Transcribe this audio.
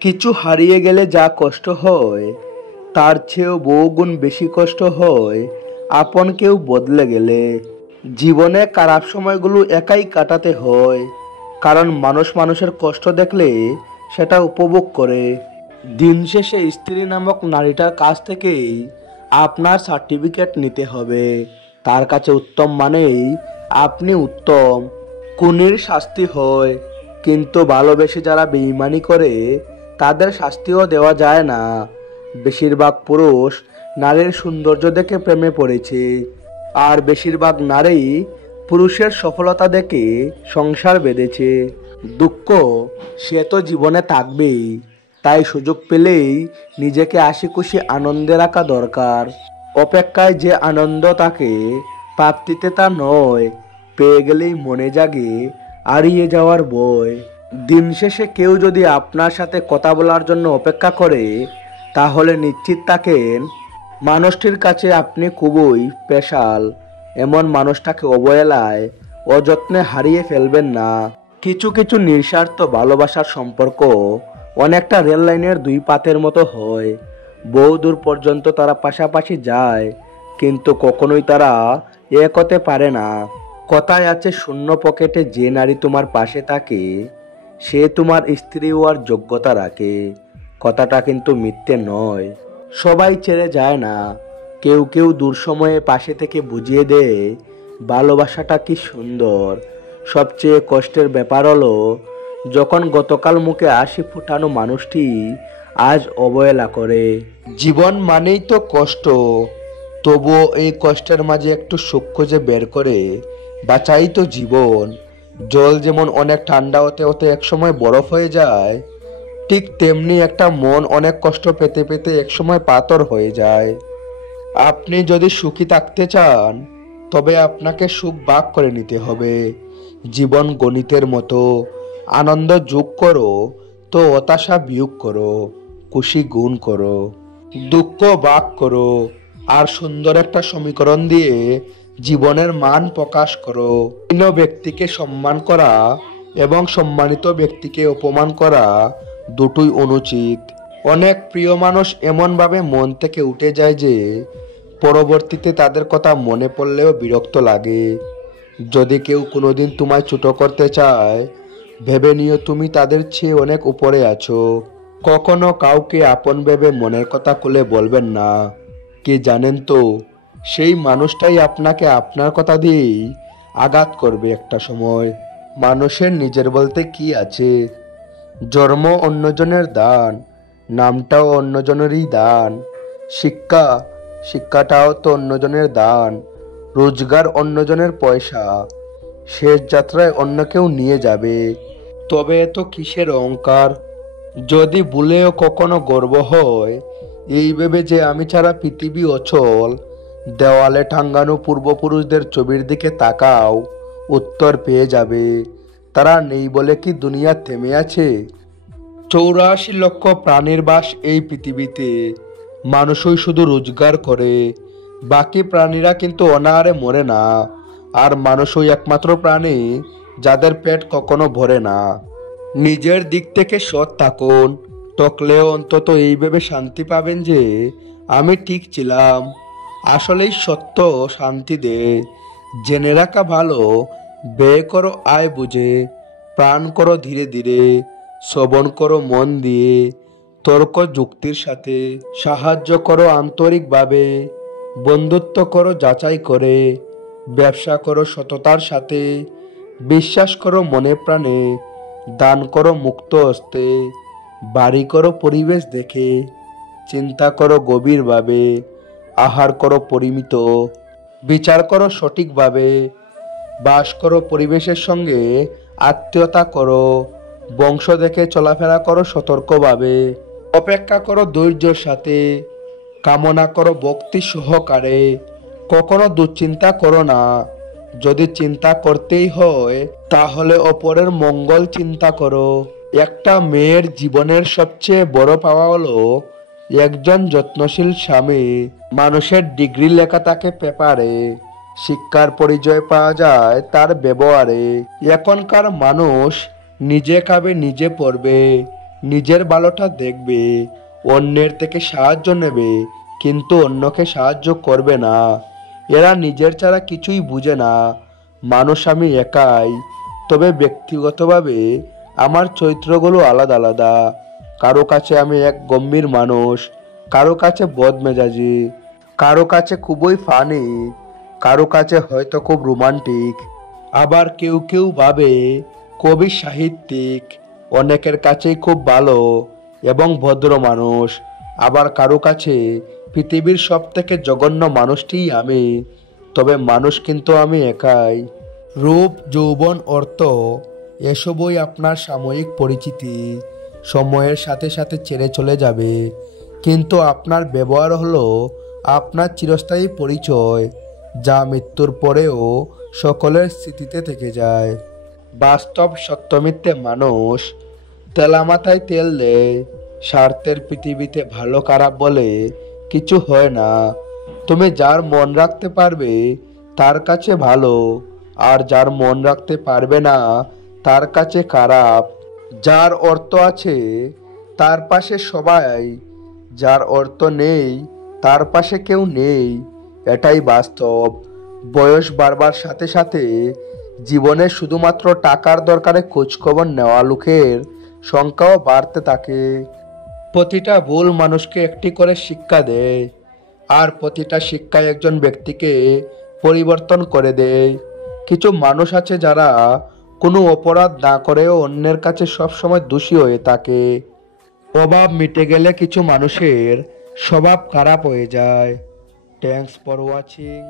কিছু হারিয়ে গেলে যা কষ্ট হয় তার চেয়েও বহুগুণ বেশি কষ্ট হয় আপন কেউ বদলে গেলে। জীবনে খারাপ সময়গুলো একাই কাটাতে হয়, কারণ মানুষ মানুষের কষ্ট দেখলে সেটা উপভোগ করে। দিন শেষে স্ত্রী নামক নারীটার কাছ থেকেই আপনার সার্টিফিকেট নিতে হবে। তার কাছে উত্তম মানেই আপনি উত্তম। খুনির শাস্তি হয়, কিন্তু ভালোবেসে যারা বেঈমানি করে তাদের শাস্তিও দেওয়া যায় না। বেশিরভাগ পুরুষ নারীর সৌন্দর্য দেখে প্রেমে পড়েছে, আর বেশিরভাগ নারী পুরুষের সফলতা দেখে সংসার বেঁধেছে। দুঃখ সে তো জীবনে থাকবেই, তাই সুযোগ পেলেই নিজেকে হাসি খুশি আনন্দে রাখা দরকার। অপেক্ষায় যে আনন্দ থাকে, প্রাপ্তিতে তা নয়। পেয়ে গেলেই মনে জাগে হারিয়ে যাওয়ার ভয়। দিন শেষে কেউ যদি আপনার সাথে কথা বলার জন্য অপেক্ষা করে, তাহলে নিশ্চিত থাকেন মানুষটির কাছে আপনি খুবই স্পেশাল। এমন মানুষটাকে অবহেলায় অযত্নে হারিয়ে ফেলবেন না। কিছু কিছু নিঃস্বার্থ ভালোবাসার সম্পর্ক অনেকটা রেল লাইনের দুই পাতের মতো হয়। বহু দূর পর্যন্ত তারা পাশাপাশি যায়, কিন্তু কখনোই তারা এক হতে পারে না। কথায় আছে, শূন্য পকেটে যে নারী তোমার পাশে থাকে সে তোমার স্ত্রী হওয়ার যোগ্যতা রাখে। কথাটা কিন্তু মিথ্যে নয়। সবাই ছেড়ে যায় না, কেউ কেউ দূর সময়ে পাশে থেকে বুঝিয়ে দেয় ভালোবাসাটা কি সুন্দর। সবচেয়ে কষ্টের ব্যাপার হলো যখন গতকাল মুখে হাসি ফোটানো মানুষটি আজ অবহেলা করে। জীবন মানেই তো কষ্ট, তবুও এই কষ্টের মাঝে একটু সুখ খুঁজে বের করে বাঁচাই তো জীবন। জল যেমন অনেক ঠান্ডা হতে হতে একসময় বরফ হয়ে যায়, ঠিক তেমনি একটা মন অনেক কষ্ট পেতে পেতে একসময় পাথর হয়ে যায়। আপনি যদি সুখী থাকতে চান, তবে আপনাকে সুখ ভাগ করে নিতে হবে। জীবন গণিতের মতো, আনন্দ যোগ করো তো হতাশা বিয়োগ করো, খুশি গুণ করো, দুঃখ ভাগ করো, আর সুন্দর একটা সমীকরণ দিয়ে জীবনের মান প্রকাশ করো। অন্য ব্যক্তিকে সম্মান করা এবং সম্মানিত ব্যক্তিকে অপমান করা দুটোই অনুচিত। অনেক প্রিয় মানুষ এমনভাবে মন থেকে উঠে যায় যে পরবর্তীতে তাদের কথা মনে পড়লেও বিরক্ত লাগে। যদি কেউ কোনোদিন তোমায় ছোট করতে চায়, ভেবে নিও তুমি তাদের চেয়ে অনেক উপরে আছো। কখনো কাউকে আপন ভেবে মনের কথা খুলে বলবেন না। কে জানেন তো, সেই মানুষটাই আপনাকে আপনার কথা দিয়েই আঘাত করবে একটা সময়। মানুষের নিজের বলতে কি আছে? জন্ম অন্যজনের দান, নামটাও অন্যজনেরই দান। শিক্ষাটাও তো অন্যজনের দান। রোজগার অন্যজনের পয়সা, শেষ যাত্রায় অন্য কেউ নিয়ে যাবে। তবে এত কিসের অহংকার? যদি ভুলেও কখনো গর্ব হয় এই ভেবে যে আমি ছাড়া পৃথিবী অচল, দেওয়ালে টাঙ্গানো পূর্বপুরুষদের ছবির দিকে তাকাও, উত্তর পেয়ে যাবে। তারা নেই বলে কি দুনিয়া থেমে আছে? 84 লক্ষ প্রাণীর বাস এই পৃথিবীতে। মানুষই শুধু রোজগার করে, বাকি প্রাণীরা কিন্তু অনাহারে মরে না। আর মানুষই একমাত্র প্রাণী যাদের পেট কখনো ভরে না। নিজের দিক থেকে সৎ থাকুন, টকলেও অন্তত এই ভেবে শান্তি পাবেন যে আমি ঠিক ছিলাম। আসলেই সত্য শান্তি দেয়। জেনে রাখা ভালো, ব্যয় করো আয় বুঝে, প্রাণ করো ধীরে ধীরে, শ্রবণ করো মন দিয়ে, তর্ক যুক্তির সাথে, সাহায্য করো আন্তরিকভাবে, বন্ধুত্ব করো যাচাই করে, ব্যবসা করো সততার সাথে, বিশ্বাস করো মনে প্রাণে, দান করো মুক্ত হস্তে, বাড়ি করো পরিবেশ দেখে, চিন্তা করো গভীরভাবে, আহার করো পরিমিত, বিচার করো সঠিকভাবে, বাস করো পরিবেশের সঙ্গে, আত্মীয়তা করো, বংশ দেখে চলাফেরা করো সতর্কভাবে, অপেক্ষা করো ধৈর্যের সাথে, কামনা করো ভক্তি সহকারে। কখনো দুশ্চিন্তা করো না। যদি চিন্তা করতেই হয় তাহলে অপরের মঙ্গল চিন্তা করো। একটা মেয়ের জীবনের সবচেয়ে বড় পাওয়া হলো একজন যত্নশীল স্বামী। মানুষের ডিগ্রি লেখা থাকে পেপারে, শিক্ষার পরিচয় পাওয়া যায় তার ব্যবহারে। এখনকার মানুষ নিজে খাবে নিজে পড়বে, নিজের ভালোটা দেখবে, অন্যের থেকে সাহায্য নেবে, কিন্তু অন্যকে সাহায্য করবে না। এরা নিজের ছাড়া কিছুই বুঝে না। মানুষ আমি একাই, তবে ব্যক্তিগতভাবে আমার চরিত্রগুলো আলাদা আলাদা। কারো কাছে আমি এক গম্ভীর মানুষ, কারো কাছে বদমেজাজি, কারো কাছে খুবই ফানি, কারো কাছে হয়তো খুব রোমান্টিক। আবার কেউ কেউ ভাবে কবি সাহিত্যিক, অনেকের কাছেই খুব ভালো এবং ভদ্র মানুষ। আবার কারো কাছে পৃথিবীর সব থেকে জঘন্য মানুষটিই আমি। তবে মানুষ কিন্তু আমি একাই। রূপ, যৌবন, অর্থ এসবই আপনার সাময়িক পরিচিতি, সময়ের সাথে সাথে ছেড়ে চলে যাবে। কিন্তু আপনার ব্যবহার হলো আপনার চিরস্থায়ী পরিচয়, যা মৃত্যুর পরেও সকলের স্মৃতিতে থেকে যায়। বাস্তব সত্য মিথ্যে মানুষ তেলা মাথায় তেল দেয়। স্বার্থের পৃথিবীতে ভালো খারাপ বলে কিছু হয় না। তুমি যার মন রাখতে পারবে তার কাছে ভালো, আর যার মন রাখতে পারবে না তার কাছে খারাপ। যার অর্থ আছে তার পাশে সবাই, যার অর্থ নেই তার পাশে কেউ নেই। এটাই বাস্তব। বয়স বাড়বার সাথে সাথে জীবনে শুধুমাত্র টাকার দরকারে খোঁজখবর নেওয়া লোকের সংখ্যাও বাড়তে থাকে। প্রতিটা ভুল মানুষকে একটি করে শিক্ষা দেয়, আর প্রতিটা শিক্ষায় একজন ব্যক্তিকে পরিবর্তন করে দেয়। কিছু মানুষ আছে যারা কোনো অপরাধ না করেও অন্যের কাছে সবসময় দোষী হয়ে থাকে। অভাব মিটে গেলে কিছু মানুষের স্বভাব খারাপ হয়ে যায়। Thanks for watching.